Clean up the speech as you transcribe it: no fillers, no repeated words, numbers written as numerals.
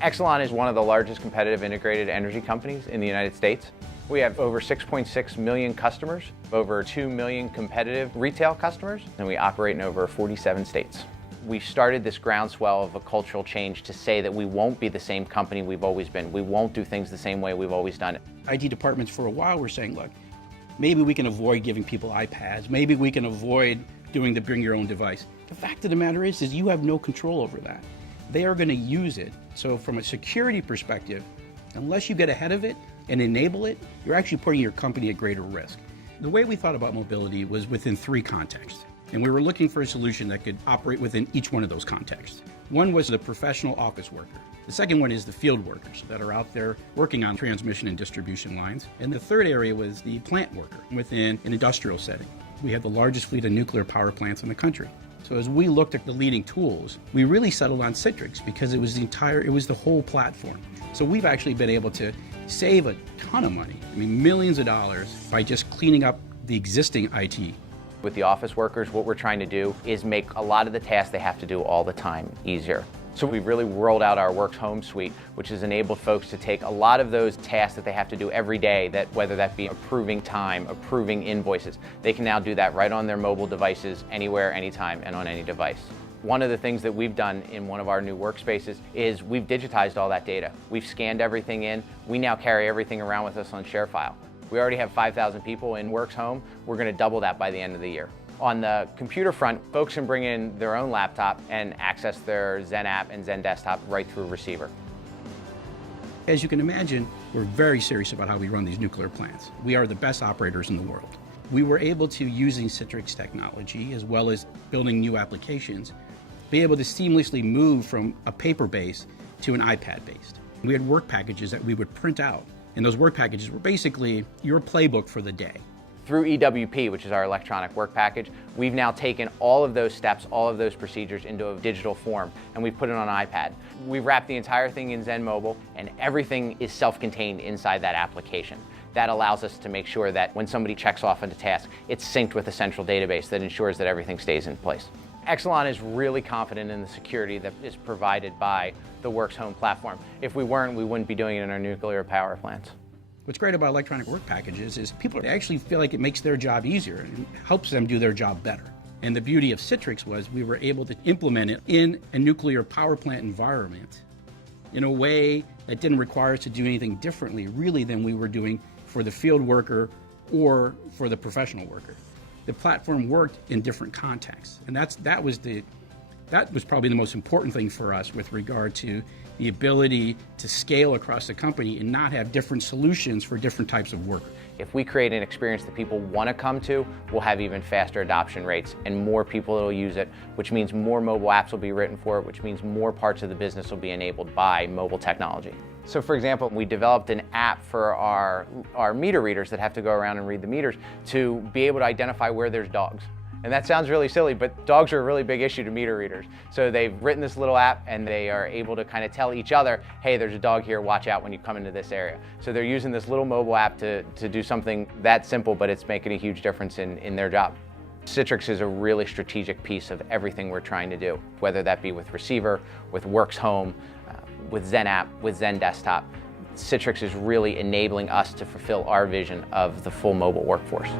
Exelon is one of the largest competitive integrated energy companies in the United States. We have over 6.6 million customers, over 2 million competitive retail customers, and we operate in over 47 states. We started this groundswell of a cultural change to say that we won't be the same company we've always been. We won't do things the same way we've always done it. IT departments for a while were saying, look, maybe we can avoid giving people iPads, maybe we can avoid doing the bring your own device. The fact of the matter is you have no control over that. They are going to use it. So from a security perspective, unless you get ahead of it and enable it, you're actually putting your company at greater risk. The way we thought about mobility was within 3 contexts, and we were looking for a solution that could operate within each one of those contexts. One was the professional office worker. The second one is the field workers that are out there working on transmission and distribution lines. And the third area was the plant worker within an industrial setting. We have the largest fleet of nuclear power plants in the country. So as we looked at the leading tools, we really settled on Citrix because it was the whole platform. So we've actually been able to save a ton of money, millions of dollars, by just cleaning up the existing IT. With the office workers, what we're trying to do is make a lot of the tasks they have to do all the time easier. So we've really rolled out our Works Home suite, which has enabled folks to take a lot of those tasks that they have to do every day, whether that be approving time, approving invoices, they can now do that right on their mobile devices, anywhere, anytime, and on any device. One of the things that we've done in one of our new workspaces is we've digitized all that data. We've scanned everything in. We now carry everything around with us on ShareFile. We already have 5,000 people in Works Home. We're going to double that by the end of the year. On the computer front, folks can bring in their own laptop and access their Zen app and Zen desktop right through a receiver. As you can imagine, we're very serious about how we run these nuclear plants. We are the best operators in the world. We were able to, using Citrix technology, as well as building new applications, be able to seamlessly move from a paper-based to an iPad-based. We had work packages that we would print out, and those work packages were basically your playbook for the day. Through EWP, which is our electronic work package, we've now taken all of those steps, all of those procedures into a digital form, and we've put it on an iPad. We've wrapped the entire thing in Zen Mobile, and everything is self-contained inside that application. That allows us to make sure that when somebody checks off on a task, it's synced with a central database that ensures that everything stays in place. Exelon is really confident in the security that is provided by the Works Home platform. If we weren't, we wouldn't be doing it in our nuclear power plants. What's great about electronic work packages is people actually feel like it makes their job easier and helps them do their job better. And the beauty of Citrix was we were able to implement it in a nuclear power plant environment in a way that didn't require us to do anything differently, really, than we were doing for the field worker or for the professional worker. The platform worked in different contexts, and that was probably the most important thing for us with regard to the ability to scale across the company and not have different solutions for different types of work. If we create an experience that people want to come to, we'll have even faster adoption rates and more people will use it, which means more mobile apps will be written for it, which means more parts of the business will be enabled by mobile technology. So for example, we developed an app for our meter readers that have to go around and read the meters to be able to identify where there's dogs. And that sounds really silly, but dogs are a really big issue to meter readers. So they've written this little app and they are able to kind of tell each other, hey, there's a dog here, watch out when you come into this area. So they're using this little mobile app to do something that simple, but it's making a huge difference in their job. Citrix is a really strategic piece of everything we're trying to do, whether that be with receiver, with Works Home, with Zen app, with Zen desktop. Citrix is really enabling us to fulfill our vision of the full mobile workforce.